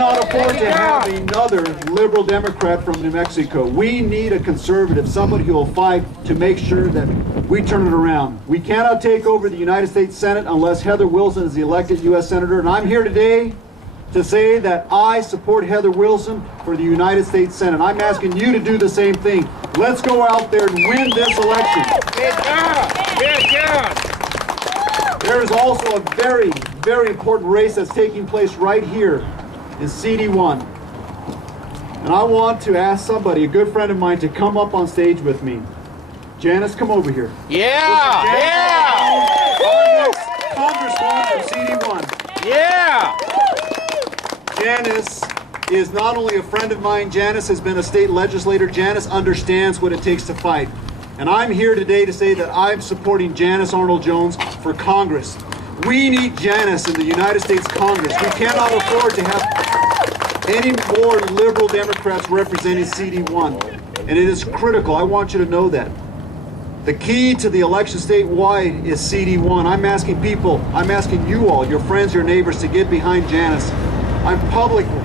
cannot afford to have another liberal Democrat from New Mexico. We need a conservative, somebody who will fight to make sure that we turn it around. We cannot take over the United States Senate unless Heather Wilson is the elected U.S. Senator. And I'm here today to say that I support Heather Wilson for the United States Senate. I'm asking you to do the same thing. Let's go out there and win this election. Good job! Good job! There is also a very, very important race that's taking place right here in CD1. And I want to ask somebody, a good friend of mine, to come up on stage with me. Janice, come over here. Yeah! Yeah! Congresswoman from CD1. Yeah! Janice is not only a friend of mine, Janice has been a state legislator. Janice understands what it takes to fight. And I'm here today to say that I'm supporting Janice Arnold-Jones for Congress. We need Janice in the United States Congress. We cannot afford to have any more liberal Democrats representing CD1. And it is critical. I want you to know that. The key to the election statewide is CD1. I'm asking people, I'm asking you all, your friends, your neighbors, to get behind Janice. I'm publicly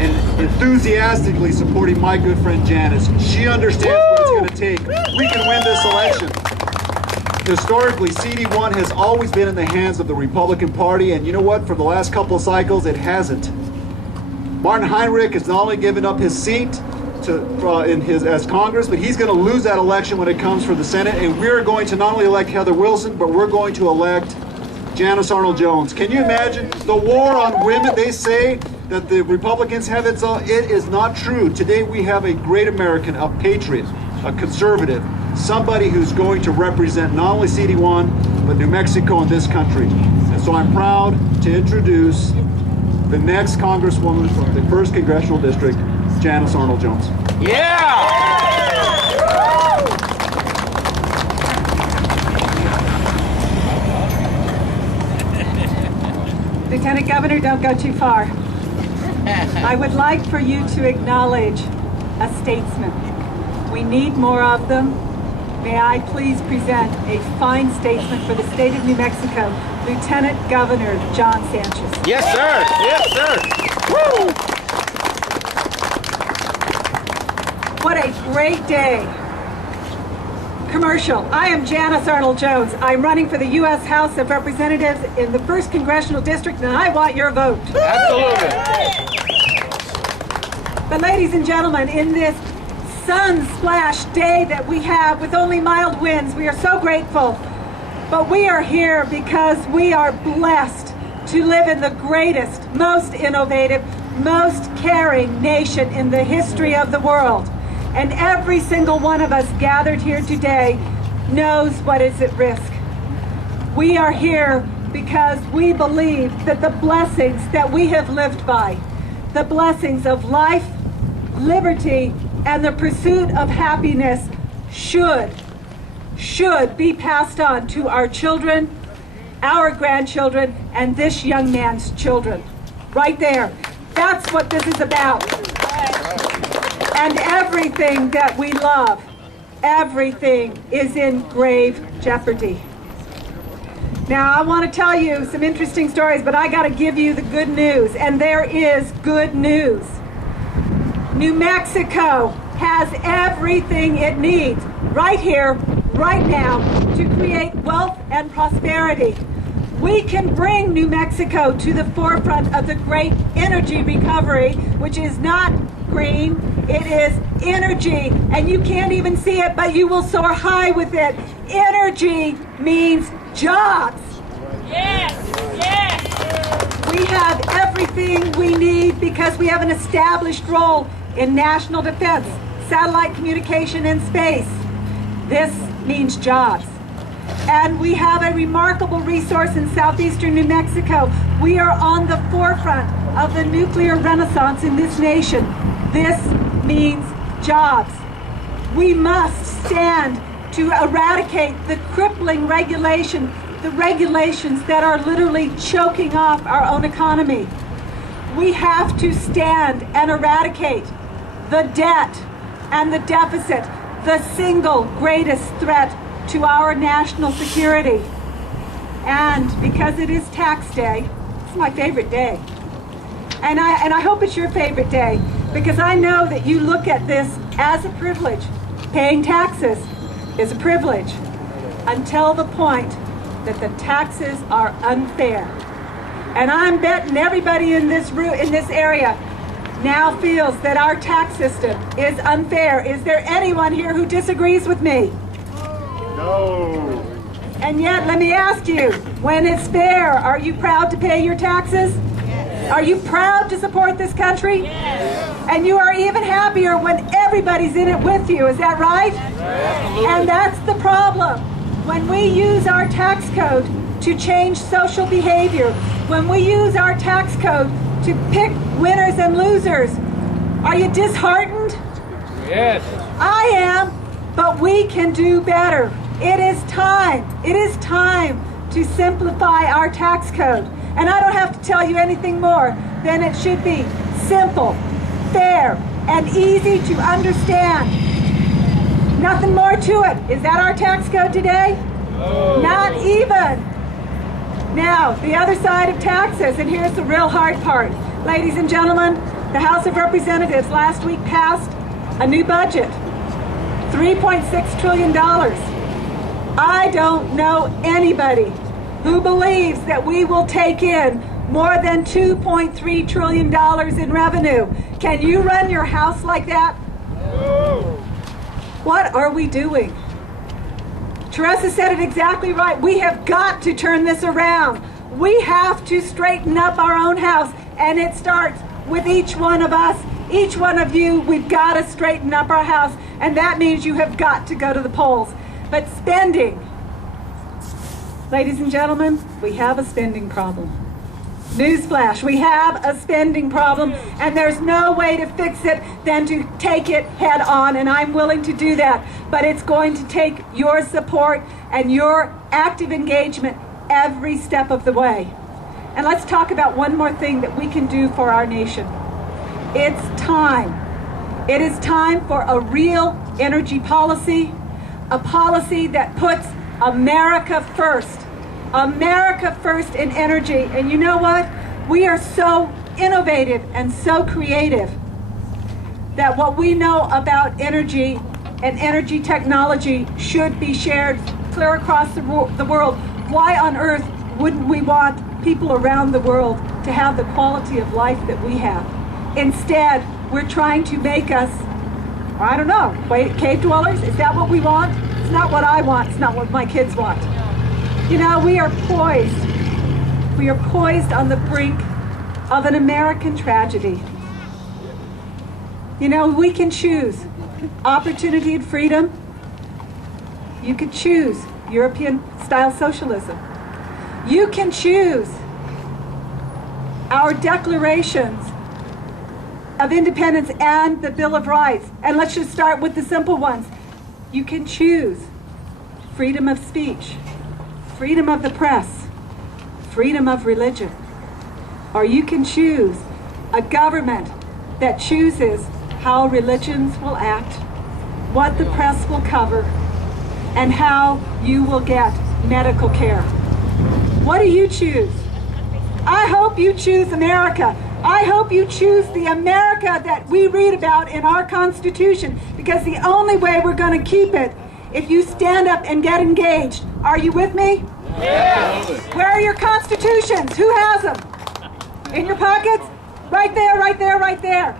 and enthusiastically supporting my good friend Janice. She understands what it's going to take. We can win this election. Historically, CD1 has always been in the hands of the Republican Party, and you know what? For the last couple of cycles, it hasn't. Martin Heinrich has not only given up his seat as Congress, but he's going to lose that election when it comes for the Senate, and we're going to not only elect Heather Wilson, but we're going to elect Janice Arnold-Jones. Can you imagine the war on women? They say that the Republicans have it all. It is not true. Today we have a great American, a patriot, a conservative, somebody who's going to represent not only CD1, but New Mexico and this country. And so I'm proud to introduce the next Congresswoman from the 1st Congressional District, Janice Arnold-Jones. Yeah! Lieutenant Governor, don't go too far. I would like for you to acknowledge a statesman. We need more of them. May I please present a fine statesman for the state of New Mexico, Lieutenant Governor John Sanchez. Yes, sir. Yes, sir. Woo! What a great day. Commercial. I am Janice Arnold-Jones. I'm running for the U.S. House of Representatives in the 1st Congressional District, and I want your vote. Absolutely. But ladies and gentlemen, in this sun-splashed day that we have with only mild winds, we are so grateful. But we are here because we are blessed to live in the greatest, most innovative, most caring nation in the history of the world. And every single one of us gathered here today knows what is at risk. We are here because we believe that the blessings that we have lived by, the blessings of life, liberty, and the pursuit of happiness should be passed on to our children, our grandchildren, and this young man's children. Right there. That's what this is about. And everything that we love, everything is in grave jeopardy. Now, I want to tell you some interesting stories, but I got to give you the good news, and there is good news. New Mexico has everything it needs right here, right now, to create wealth and prosperity. We can bring New Mexico to the forefront of the great energy recovery, which is not green, it is energy, and you can't even see it, but you will soar high with it. Energy means jobs. Yes, yes. We have everything we need because we have an established role in national defense, satellite communication, and space. This means jobs. And we have a remarkable resource in southeastern New Mexico. We are on the forefront of the nuclear renaissance in this nation. This means jobs. We must stand to eradicate the crippling regulation, the regulations that are literally choking off our own economy. We have to stand and eradicate the debt and the deficit, the single greatest threat to our national security. And because it is tax day, it's my favorite day, And I hope it's your favorite day, because I know that you look at this as a privilege. Paying taxes is a privilege until the point that the taxes are unfair. And I'm betting everybody in this area now feels that our tax system is unfair. Is there anyone here who disagrees with me? No. And yet, let me ask you, when it's fair, are you proud to pay your taxes? Yes. Are you proud to support this country? Yes. And you are even happier when everybody's in it with you, is that right? Yes. And that's the problem. When we use our tax code to change social behavior, when we use our tax code to pick winners and losers, are you disheartened? Yes. I am, but we can do better. It is time to simplify our tax code. And I don't have to tell you anything more than it should be simple, fair, and easy to understand. Nothing more to it. Is that our tax code today? No. Not even. Now, the other side of taxes, and here's the real hard part. Ladies and gentlemen, the House of Representatives last week passed a new budget, $3.6 trillion. I don't know anybody who believes that we will take in more than $2.3 trillion in revenue. Can you run your house like that? No. What are we doing? Teresa said it exactly right. We have got to turn this around. We have to straighten up our own house, and it starts with each one of us. Each one of you, we've got to straighten up our house, and that means you have got to go to the polls. But spending, ladies and gentlemen, we have a spending problem. Newsflash, we have a spending problem, and there's no way to fix it than to take it head on, and I'm willing to do that. But it's going to take your support and your active engagement every step of the way. And let's talk about one more thing that we can do for our nation. It's time. It is time for a real energy policy, a policy that puts America first. America first in energy. And you know what? We are so innovative and so creative that what we know about energy and energy technology should be shared clear across the world. Why on earth wouldn't we want people around the world to have the quality of life that we have? Instead, we're trying to make us, I don't know, cave dwellers? Is that what we want? It's not what I want. It's not what my kids want. You know, we are poised. We are poised on the brink of an American tragedy. You know, we can choose opportunity and freedom. You could choose European-style socialism. You can choose our declarations of independence and the Bill of Rights. And let's just start with the simple ones. You can choose freedom of speech, freedom of the press, freedom of religion. Or you can choose a government that chooses how religions will act, what the press will cover, and how you will get medical care. What do you choose? I hope you choose America. I hope you choose the America that we read about in our Constitution, because the only way we're going to keep it if you stand up and get engaged. Are you with me? Yes. Where are your constitutions? Who has them? In your pockets? Right there, right there, right there.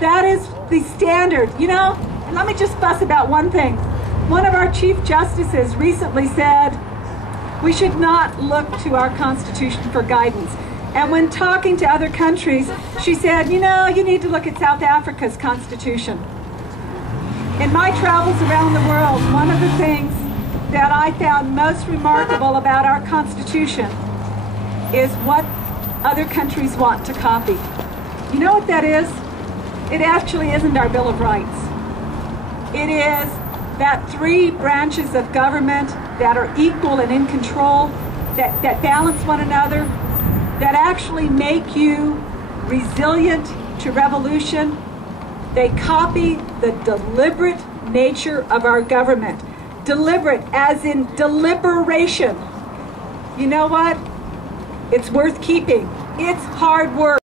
That is the standard. You know, and let me just fuss about one thing. One of our Chief Justices recently said we should not look to our Constitution for guidance. And when talking to other countries, she said, you know, you need to look at South Africa's Constitution. In my travels around the world, one of the things that I found most remarkable about our Constitution is what other countries want to copy. You know what that is? It actually isn't our Bill of Rights. It is that 3 branches of government that are equal and in control, that balance one another, that actually make you resilient to revolution. They copy the deliberate nature of our government. Deliberate, as in deliberation. You know what? It's worth keeping. It's hard work.